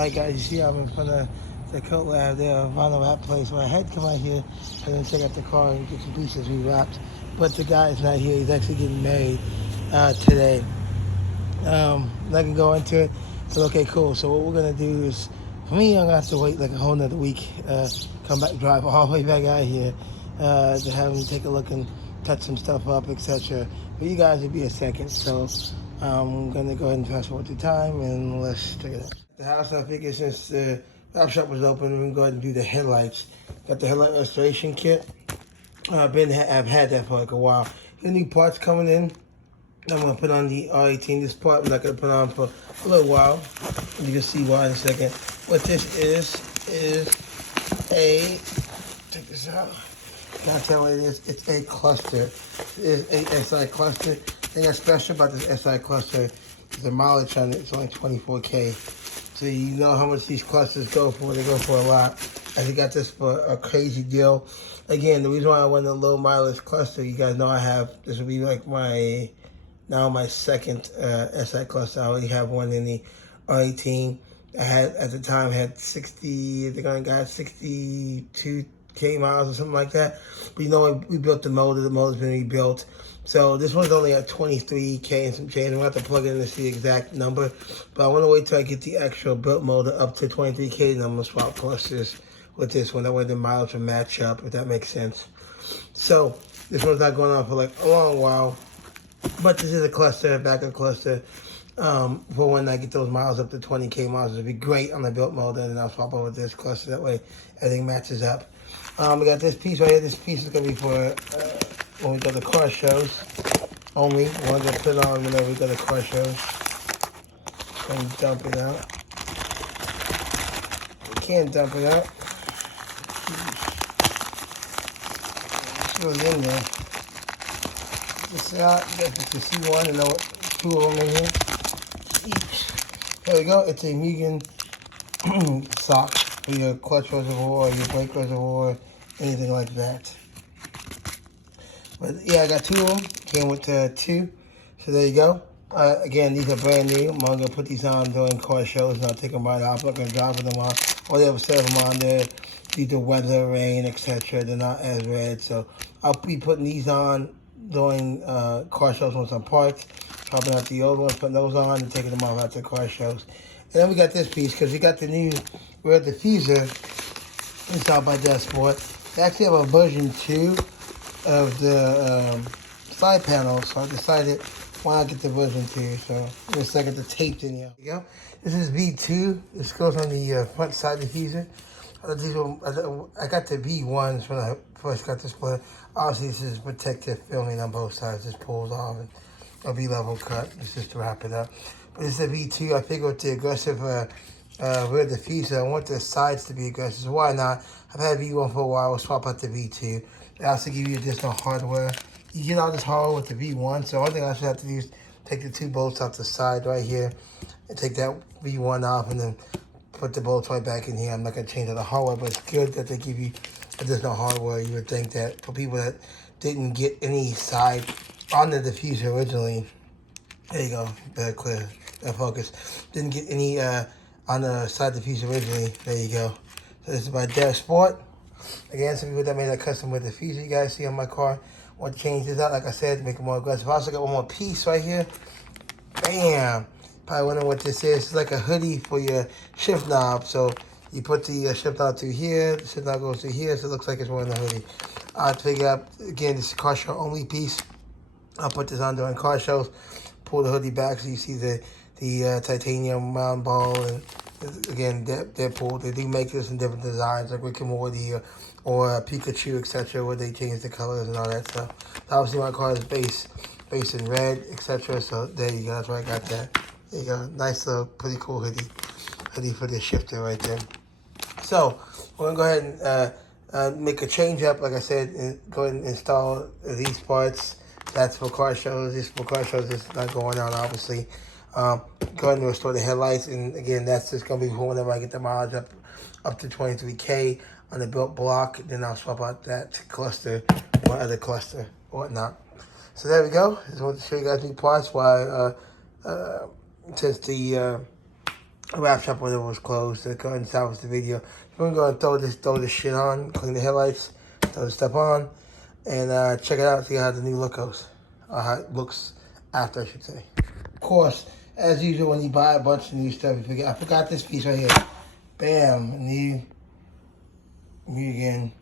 Alright guys, you see I'm in front of the coat lab there, vinyl wrap place, where I had to come out here and then check out the car and get some pieces rewrapped. But the guy's not here, he's actually getting married today. I can go into it, but okay, cool. So what we're gonna do is, for me, I'm gonna have to wait like a whole nother week, come back, drive all the way back out here to have him take a look and touch some stuff up, etc. But you guys will be a second, so I'm gonna go ahead and fast forward the time and let's check it out. The house, I figured since the wrap shop was open, we're gonna go ahead and do the headlights. Got the headlight restoration kit. I've had that for like a while. The new parts coming in. I'm gonna put on the R18. This part I'm not gonna put on for a little while. You can see why in a second. What this is a, check this out. I'll tell you what it is. It's a cluster. It's a SI cluster. The thing that's special about this SI cluster is the mileage on it. It's only 24K. So you know how much these clusters go for. They go for a lot. I just got this for a crazy deal. Again, the reason why I went a low mileage cluster, you guys know I have, this will be like my second SI cluster. I already have one in the R18. I had, at the time, had 60, I think I got 62K miles or something like that. But you know, we built the motor's been rebuilt. So this one's only at 23K and some change. I'm gonna have to plug it in to see the exact number. But I wanna wait till I get the actual built motor up to 23K, and I'm gonna swap clusters with this one. That way the mileage will match up, if that makes sense. So this one's not going on for like a long while. But this is a cluster, backup cluster, for when I get those miles up to 20K miles. It'd be great on the built motor, and I'll swap over this cluster. That way everything matches up. We got this piece right here. This piece is going to be for when we go to car shows only. We're going to put it on whenever we go to car shows. And dump it out. We can't dump it out. It's really in there. This out, you guys can see one and know what, two of them in here. Each. There we go. It's a Mugen sock for your clutch reservoir, your brake reservoir, anything like that. But yeah, I got two of them. Came with two. So there you go. Again, these are brand new. I'm going to put these on during car shows and I'll take them right off. I'm not going to drive with them on. Or they have a set of them on there due to weather, rain, etc. They're not as red. So I'll be putting these on doing car shows on some parts, popping out the old ones, putting those on, and taking them off after car shows. And then we got this piece, because we got the new rear diffuser installed by Sport. They actually have a version 2 of the side panel, so I decided why not get the version 2. So in a second, the tape in here. There you go. This is V2. This goes on the front side diffuser. I got the V1s when I first got this split. Obviously, this is protective filming on both sides. This pulls off and a V-level cut. This is to wrap it up. But this is a V2. I figured with the aggressive rear diffuser, I want the sides to be aggressive. So why not? I've had V1 for a while. We'll swap out the V2. They also give you additional hardware. You get all this hardware with the V1. So one thing I should have to do is take the two bolts off the side right here and take that V1 off and then put the bolts right back in here. I'm not going to change the hardware, but it's good that they give you additional hardware. You would think that for people that didn't get any side on the diffuser originally, there you go, better clear, better focus. Didn't get any on the side diffuser originally, there you go. So this is by Sport. Again, some people that made a custom with diffuser you guys see on my car. Want to change this out, like I said, to make it more aggressive. I also got one more piece right here. Bam! Probably wondering what this is. It's like a hoodie for your shift knob. So you put the shift knob through here, the shift knob goes through here, so it looks like it's wearing the hoodie. I'll figure out, again, this is a car show only piece. I'll put this on during car shows, pull the hoodie back so you see the titanium mountain ball. And again, Deadpool, they do make this in different designs, like Rick and Morty or Pikachu, etc., where they change the colors and all that stuff. Obviously, my car is based in red, etc., so there you go, that's where I got that. There you go, nice little, pretty cool hoodie for the shifter right there. So, we're going to go ahead and make a change up, like I said, and go ahead and install these parts. That's for car shows. This for car shows is not going on, obviously. Go ahead and restore the headlights, and again, that's just going to be for whenever I get the mileage up to 23K on the built block. Then I'll swap out that cluster or other cluster or whatnot. So there we go. Just wanted to show you guys new parts. Why since the wrap shop when it was closed to go ahead and salvage the video. We're gonna go and throw this shit on, clean the headlights, throw the stuff on, and check it out, see how the new look goes. Or how it looks after, I should say. Of course, as usual, when you buy a bunch of new stuff, you forget. I forgot this piece right here. Bam, new Mugen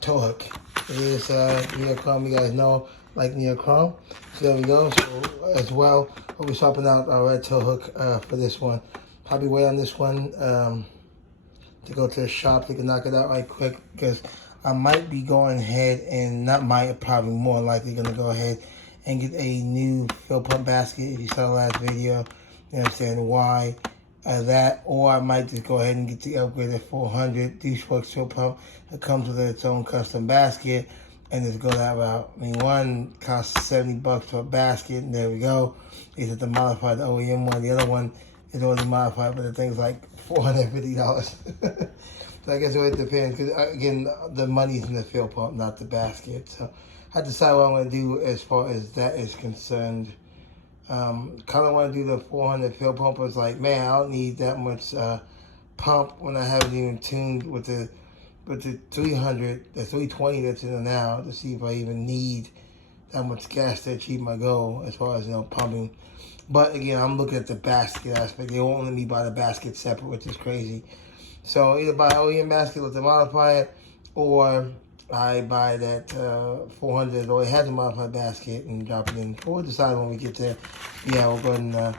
tow hook. It is neochrome. You guys know, like neochrome. So there we go. So as well, we'll be swapping out our red tow hook for this one. Probably wait on this one to go to the shop. You can knock it out right quick because I might be going ahead and not might, probably more likely going to go ahead and get a new fill pump basket. If you saw the last video, you understand why that, or I might just go ahead and get the upgraded 400 Doucheworks fill pump that comes with its own custom basket and just go that route. I mean, one costs $70 for a basket, and there we go. These are the modified OEM one. The other one is already modified, but the thing's like $450. So I guess it really depends, because again, the money's in the fill pump, not the basket. So I decide what I'm going to do as far as that is concerned. Kind of want to do the 400 fill pump. It's like, man, I don't need that much pump when I haven't even tuned with the 300, the 320 that's in there now, to see if I even need that much gas to achieve my goal as far as, pumping. But again, I'm looking at the basket aspect. They won't let me buy the basket separate, which is crazy. So either buy OEM basket with the modify it, or I buy that 400 that already has a modified basket and drop it in. We'll decide when we get there. Yeah, we'll go ahead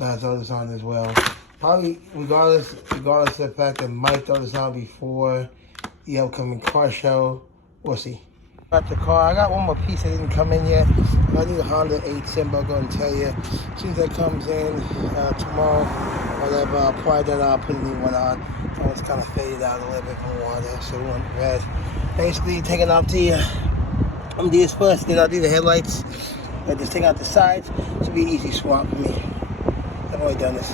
and throw this on as well. Probably regardless of the fact that I might throw this on before the upcoming car show. We'll see. Got the car. I got one more piece that didn't come in yet. I need a Honda 8 symbol. I'll go and tell you. As soon as that comes in tomorrow, whatever, I'll apply that. I'll put a new one on. That one's kind of faded out a little bit from water, so we want red. Basically, taking off the MDs first, then I'll do the headlights. I just take out the sides. It should be an easy swap for me. I've already done this.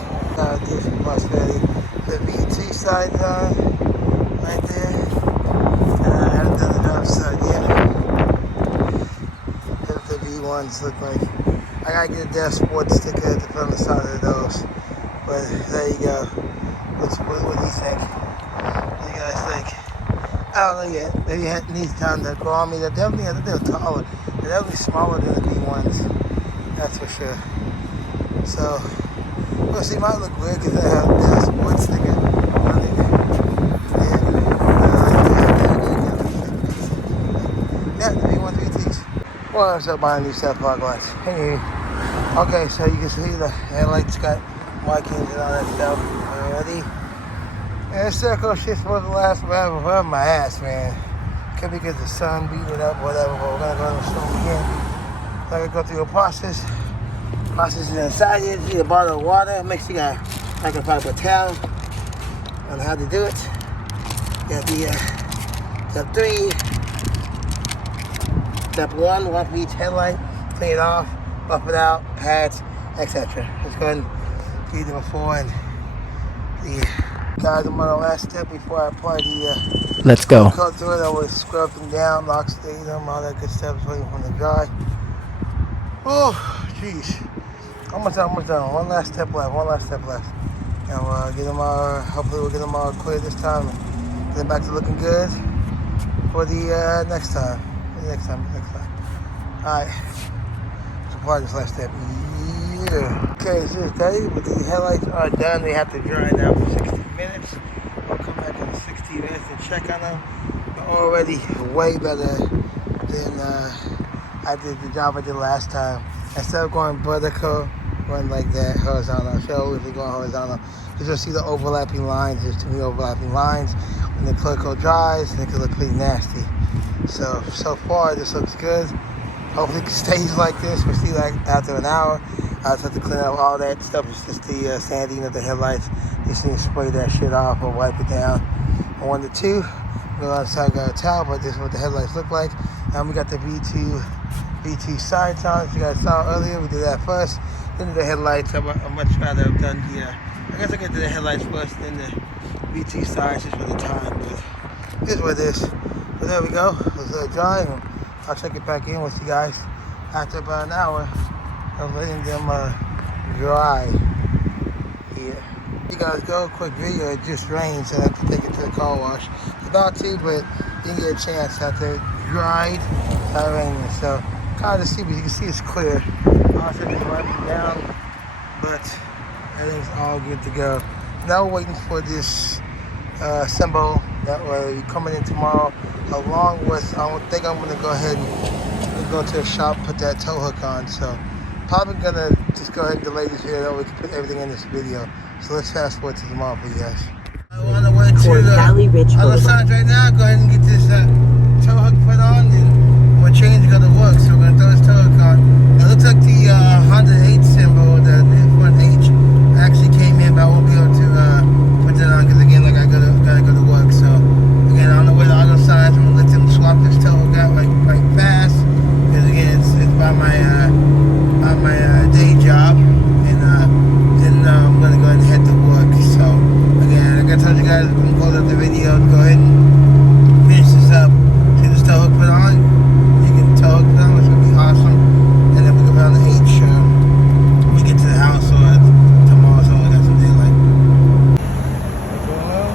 This is plus 30. The V2 side right there. I haven't done the other side yet. The V1s look like. I gotta get a Dev Sport sticker at the front of the side of those. But there you go. What do you think? What do you guys think? I don't know yet. Maybe it needs time to grow on me. They're definitely a little taller. They're definitely smaller than the V1s. That's for sure. So, we'll see. Might look weird because I have a sports sticker on it. Yeah, the V1 3Ts. Well, I'm still buying new set fog lights. Okay, so you can see the headlights got markings and all that stuff already. And this circle shit's supposed to last forever my ass, man. Could be because the sun beat it up, whatever, but we're gonna go to the store again. So I gotta go through a process. Process is inside here. You need a bottle of water. Make sure you got like a paper towel on how to do it. You got the step 3. Step 1, one for each headlight. Clean it off, buff it out, pads, etc. Let's go ahead and do the before and the guys. I'm on the last step before I apply the Let's go. cut through it. I would scrub them down, lock state them, all that good stuff. Waiting for them to dry. Oh, jeez. Almost done. One last step left. And we'll get them all, hopefully we'll get them all clear this time. Get them back to looking good for the next time. Next time. Alright. So part of this last step. Yeah. Okay, so it's day, but the headlights are done. They have to dry now for 60 minutes. I'll come back in 60 minutes and check on them. They're already way better than I did the job I did last time. Instead of going vertical, run like that, horizontal. So if you're going horizontal, you'll see the overlapping lines. There's too many overlapping lines. When the clear coat dries, it can look pretty nasty. So far this looks good. Hopefully it stays like this. We'll see like after an hour. I just have to clean up all that stuff. It's just the sanding of the headlights. Just need to spray that shit off or wipe it down. 1 to 2. Go outside, got a towel, but this is what the headlights look like. We got the V2 side signs you guys saw earlier. We did that first. Then the headlights. I'd much rather have done the. I guess I get to the headlights first, then the V2 sides just for the time. But here's what it is. So there we go. Let's let it dry. And I'll check it back in with you guys after about an hour of letting them dry here. You guys go, quick video. It just rained, so I have to take it to the car wash. About to, but didn't get a chance after it dried. Raining, so kind of see, but you can see it's clear. Also, it's running down, but everything's all good to go. Now we're waiting for this symbol that will be coming in tomorrow, along with, I think I'm going to go ahead and go to the shop, put that tow hook on. So probably going to just go ahead and delay this video, we can put everything in this video. So let's fast forward to tomorrow for you guys. I'm on the way to Valley Ridge other side right now. Go ahead and get this tow hook put on, and we'll change to go to work. So we're going to throw this tow hook on. It looks like the Honda H symbol, the front H, actually came in, but I won't be able to put that on because again, like I gotta go to work. So again, on the way to auto signs, I'm gonna let them swap this tow hook out like fast because again, it's by my day job, and then I'm gonna go ahead and head to work. So again, like I told you guys, I'm gonna close up the video. Go ahead and finish this up. See this tow hook put on? You can tow hook put on, which would be awesome. And then we go down the H. We get to the house or tomorrow, so we got some daylight. What's going on?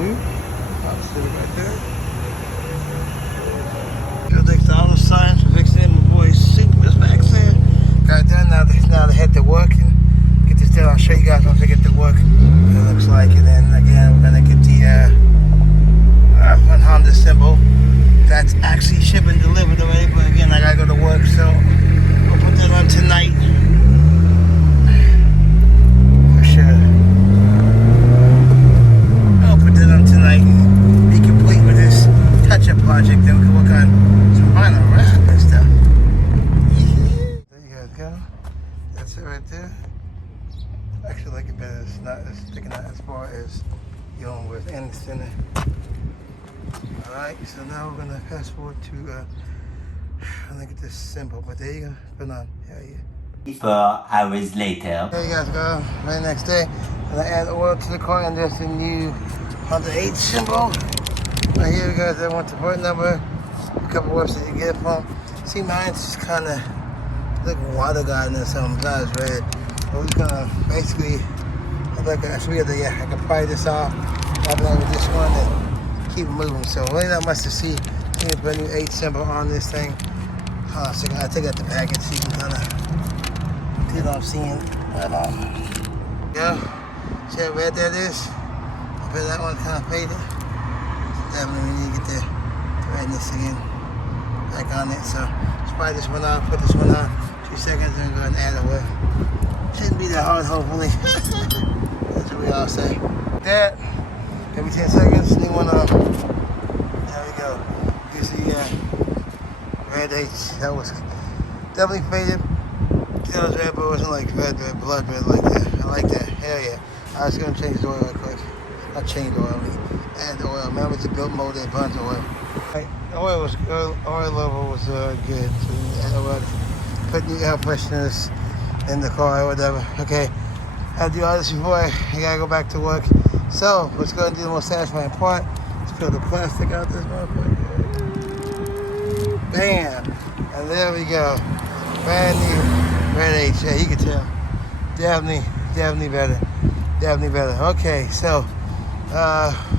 You? I'll sit right there. Go next to all the signs for fixing my boy's super back there. Got it done. Now to head to work and get this done. I'll show you guys once I get to work what it looks like. And then again, we're gonna get the one Honda symbol. That's actually shipped and delivered already, but again, I gotta go to work, so we'll put that on tonight. For sure. I'll put that on tonight and be complete with this touch-up project. Then we can work on some vinyl wrap and stuff. Yeah. There you guys go. That's it right there. I actually like it better. It's not as sticking out as far as dealing with and it's thinner. Alright, so now we're gonna fast forward to I think it's this symbol, but there you go. Put on. Hell yeah. 4 hours later. There you guys go. Very next day. And I add oil to the car, and there's the new Honda H symbol. Right here, you guys, I want the part number. A couple websites you get it from. See, mine's just kind of like water garden or something. Not as red. But we're just gonna basically, like I can pry this off. I'll be like with this one and keep it moving. So really not much to see. See the brand new H symbol on this thing. So I take out the package so you can kind of see what I'm seeing. Yeah, see how red that is? I bet that one kind of faded. Definitely we need to get the redness again back on it. So spray this one on, put this one on, 2 seconds, and go ahead and add it away. Shouldn't be that hard, hopefully. That's what we all say. That, every 10 seconds, new one on. There we go. You see, red H, that was definitely faded. It was red, but it wasn't like red, blood red like that. I like that. Hell yeah. I was going to change the oil real quick. Not change the oil, I mean, add the oil. Remember, it's a built mold that burns oil. Right. The oil level was good. So we add oil, put new air fresheners in the car or whatever. Okay, I do all this before I gotta go back to work. So let's go and do the most satisfying part. Let's peel the plastic out this motherfucker. Bam! And there we go. Brand new red H. Yeah, you can tell. Definitely better. Definitely better. Okay, so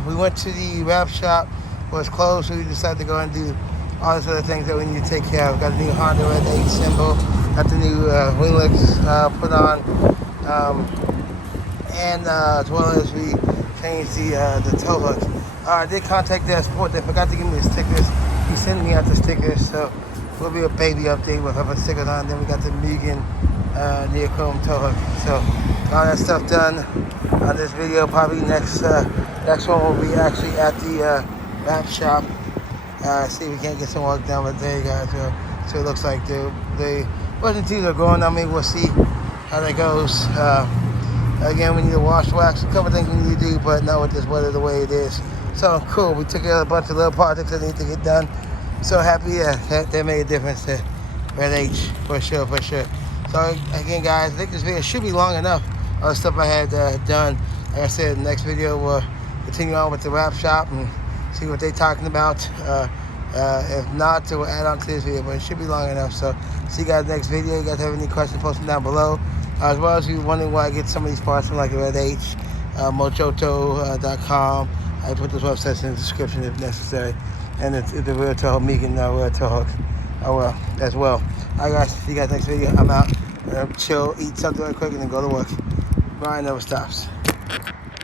we went to the wrap shop. It was closed, so we decided to go and do all these other things that we need to take care of. Got the new Honda red H symbol. Got the new winglets put on. And as well as we changed the tow hook. I did contact their support. They forgot to give me the stickers. He sent me out the stickers, so will be a baby update with her stickers on. Then we got the Mugen Neochrome tow hook. So all that stuff done on this video. Probably next one will be actually at the wrap shop. See if we can't get some work done. But there you guys go. So it looks like they wasn't too going. I mean, we'll see how that goes. Again, we need to wash, wax, a couple things we need to do, but not with this weather the way it is. So cool. We took care of a bunch of little projects that need to get done. So happy, yeah, that made a difference to Red H, for sure. So again, guys, I think this video should be long enough. All the stuff I had done. Like I said, the next video we'll continue on with the wrap shop and see what they're talking about. If not, we'll add on to this video, but it should be long enough. So see you guys next video. You guys have any questions, post them down below. As well as you wondering why I get some of these parts from like Red H, Mochoto.com. I put those websites in the description if necessary. And it's the Real Toe Megan Real Toe Hook. Oh well, as well. Alright guys, see you guys next video. I'm out. Chill, eat something real quick, and then go to work. Brian never stops.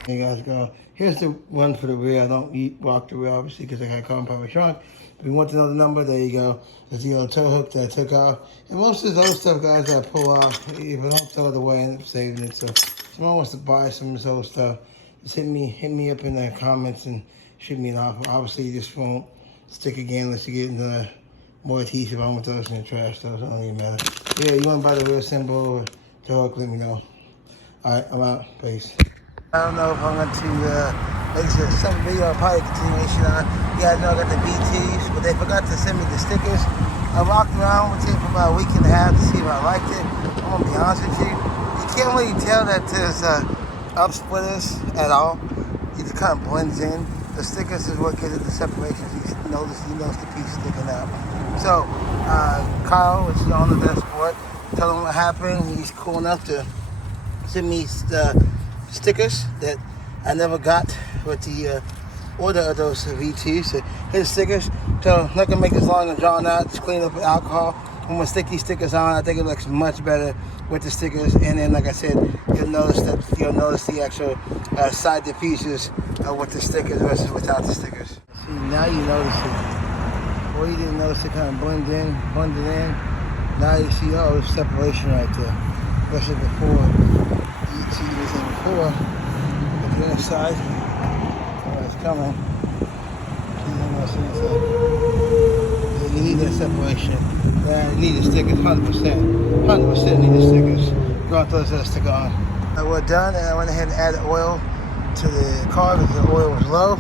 There you guys go. Here's the one for the rear. I don't walk the rear obviously because I got a car in my trunk. If you want to know the number, there you go. There's the old tow hook that I took off. And most of this other stuff, guys, that I pull off, if I don't throw it away, I end up saving it. So if someone wants to buy some of this old stuff, just hit me up in the comments and shoot me an offer. Obviously, this won't stick again unless you get into more adhesive. I'm gonna throw this in the trash, though, so it don't even matter. Yeah, you want to buy the rear symbol or tow hook, let me know. All right, I'm out. Peace. I don't know if I'm going to make some video or probably continuation on. You guys know I got the BTs, but they forgot to send me the stickers. I walked around with it for about a week and a half to see if I liked it. I'm going to be honest with you. You can't really tell that there's up splitters at all. It just kind of blends in. The stickers is what gives it the separation. You notice the piece sticking out. So, Kyle, which is the owner of that sport, told him what happened. He's cool enough to send me the stickers that I never got with the order of those V2s. So here's stickers. So I'm not gonna make this long and drawn out. Just clean up with alcohol. I'm gonna stick these stickers on. I think it looks much better with the stickers. And then, like I said, you'll notice the actual side diffusers with the stickers versus without the stickers. See, now you notice it. Well, you didn't notice it kind of blended in. Now you see, oh, there's separation right there. Versus before. You see this thing before, but the inside, oh, it's coming. You need that separation. Yeah, you need the stickers, 100%. 100% need the stickers. You're going to throw that sticker on. We're done, and I went ahead and added oil to the car because the oil was low.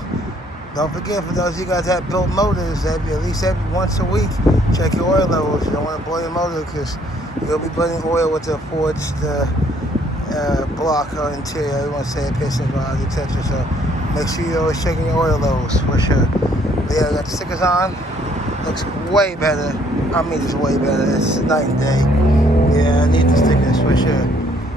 Don't forget, for those of you guys that built motors, at least once a week, check your oil levels. You don't want to blow your motor because you'll be burning oil with the forged block or interior, you want to say piston rods, etc. So make sure you're always checking your oil levels for sure. But yeah, I got the stickers on. Looks way better. I mean, it's way better. It's night and day. Yeah, I need the stickers for sure.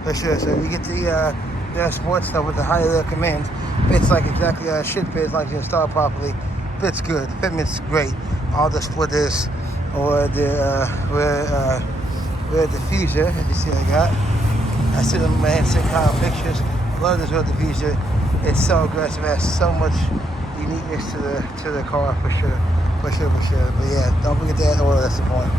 For sure. So you get the sports stuff with the higher command. Fits like exactly how it should fit, as long as you install properly. Fits good. Fitment's great. All the splitters or the rear diffuser, as you see I got. I see them in my Instagram pictures. I love this real diffuser. It's so aggressive. It has so much uniqueness to the car for sure. But yeah, don't forget that oil. That's the point.